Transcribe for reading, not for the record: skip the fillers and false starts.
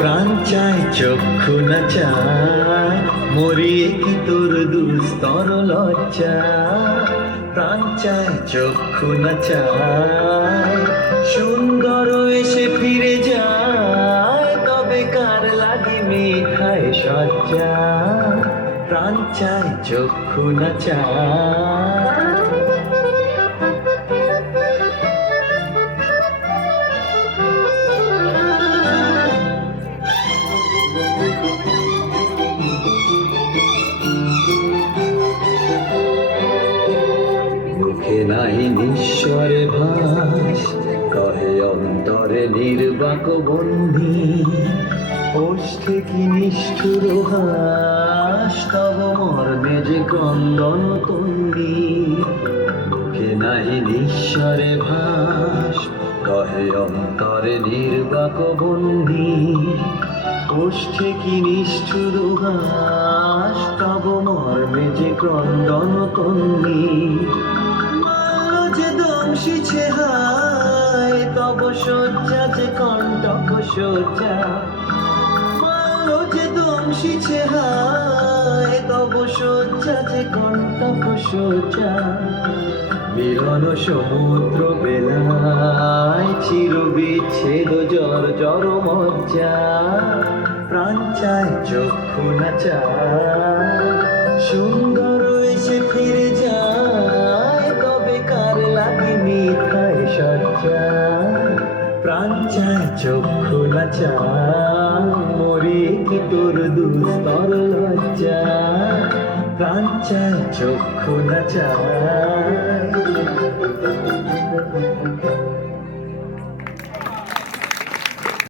প্রাণ চায় চক্ষু না চায়, মরিয়ে কি তোর দুস্তর লজ্জা। প্রাণ চায় চক্ষু না চায়, সুন্দর এসে ফিরে যায়, তবে কার লাগি মিঠায় সজ্জা। প্রাণ চায় চক্ষু না চায়। মুখে নাই নিঃস্বরে ভাস, কহে অন্তরে নির্বাক বন্ধি। ওষ্ঠে কি নিষ্ঠুর হাস, তব মর্মে যে ক্রন্দন তন্দি। মুখে নাই নিঃস্বরে ভাস, কহে অন্তরে নির্বাক বন্ধি। ওষ্ঠে কি নিষ্ঠুর হাস, তব মর্মে যে ক্রন্দন তন্দি। মাল্য যে দংশিছে হায়, তব শয্যা যে কণ্টক শয্যা। মাল্য যে দংশিছে হায়, তব শয্যা যে কণ্টক শয্যা। মিলন সমুদ্র বেলায়, চির বিচ্ছেদ জর জর মজ্জা। প্রাণ চায় চক্ষু না চায়, সুন্দর এসে ফিরে যায়, তবে কার লাগি মিঠায় সজ্জা। প্রাণ চায় চক্ষু না চায়, মরিয়ে কি তোর দুস্তর লজ্জা। প্রাণ চায় চক্ষু না চায়।